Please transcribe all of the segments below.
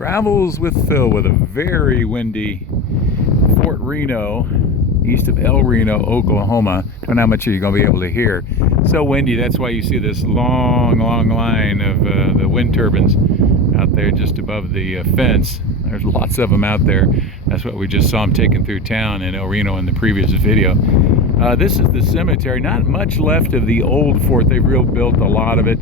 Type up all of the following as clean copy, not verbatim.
Travels with Phil with a very windy Fort Reno, east of El Reno, Oklahoma. Don't know how much you're going to be able to hear. So windy, that's why you see this long line of the wind turbines out there just above the fence. There's lots of them out there. That's what we just saw them taking through town in El Reno in the previous video. This is the cemetery. Not much left of the old fort. They've rebuilt a lot of it.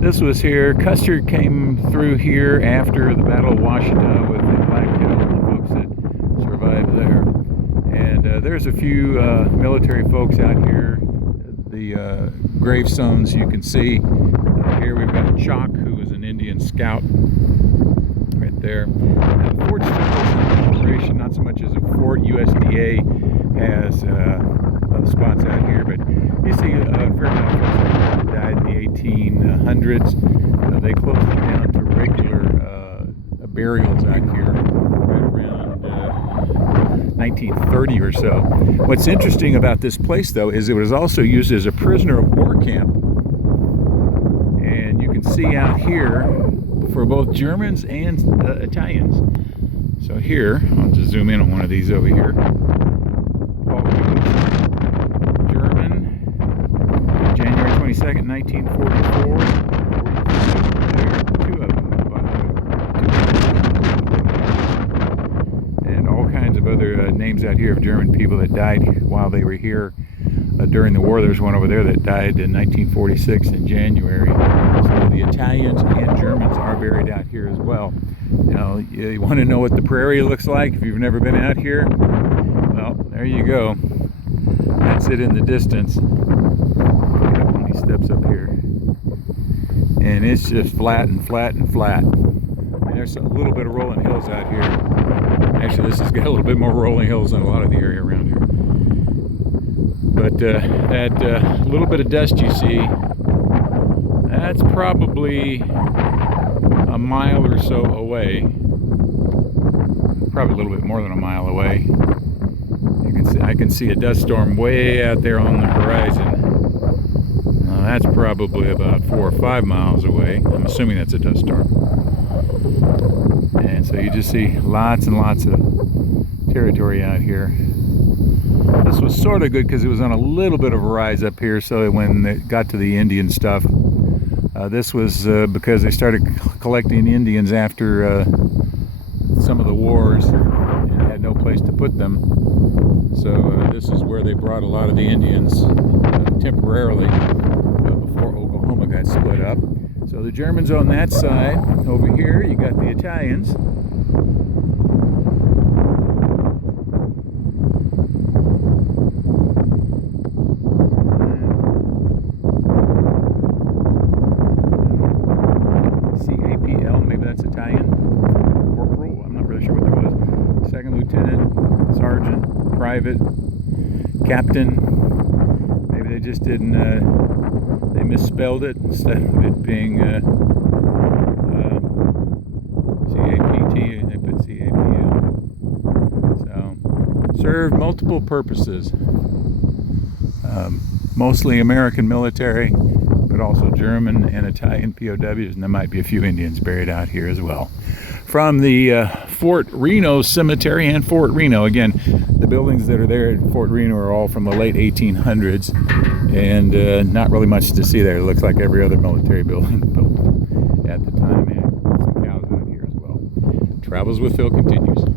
This was here. Custer came through here after the Battle of Washita with the Black Kettle and the folks that survived there. And there's a few military folks out here. The gravestones you can see. Here we've got Chalk, who was an Indian scout right there. The fort's still in operation, not so much as a fort. USDA has spots out here, but you see a fair amount of folks that died in the 1800s. They closed it down to regular burials out here right around 1930 or so. What's interesting about this place, though, is it was also used as a prisoner of war camp. And you can see out here for both Germans and Italians. So here, I'll just zoom in on one of these over here. January 22nd, 1944. Two of them. And all kinds of other names out here of German people that died while they were here during the war. There's one over there that died in 1946 in January. So the Italians and Germans are buried out here as well. You know, you want to know what the prairie looks like if you've never been out here? Well, there you go. That's it in the distance. Steps up here, and it's just flat and flat and flat. And there's a little bit of rolling hills out here. Actually, this has got a little bit more rolling hills than a lot of the area around here. But that little bit of dust you see, that's probably a mile or so away. Probably a little bit more than a mile away. You can see, I can see a dust storm way out there on the horizon. That's probably about 4 or 5 miles away. I'm assuming that's a dust storm. And so you just see lots and lots of territory out here. This was sort of good because it was on a little bit of a rise up here, so when it got to the Indian stuff, this was because they started collecting Indians after some of the wars and had no place to put them. So this is where they brought a lot of the Indians temporarily. Oklahoma got split up. So the Germans on that side. Over here you got the Italians. CAPL, maybe that's Italian. Corporal, I'm not really sure what that was. Second lieutenant, sergeant, private, captain. Maybe they just didn't they misspelled it instead of it being CAPT, they put CAPL. So, served multiple purposes. Mostly American military, but also German and Italian POWs, and there might be a few Indians buried out here as well. From the Fort Reno Cemetery and Fort Reno, again, the buildings that are there at Fort Reno are all from the late 1800s, and not really much to see there. It looks like every other military building built at the time, and some cows out here as well. Travels with Phil continues.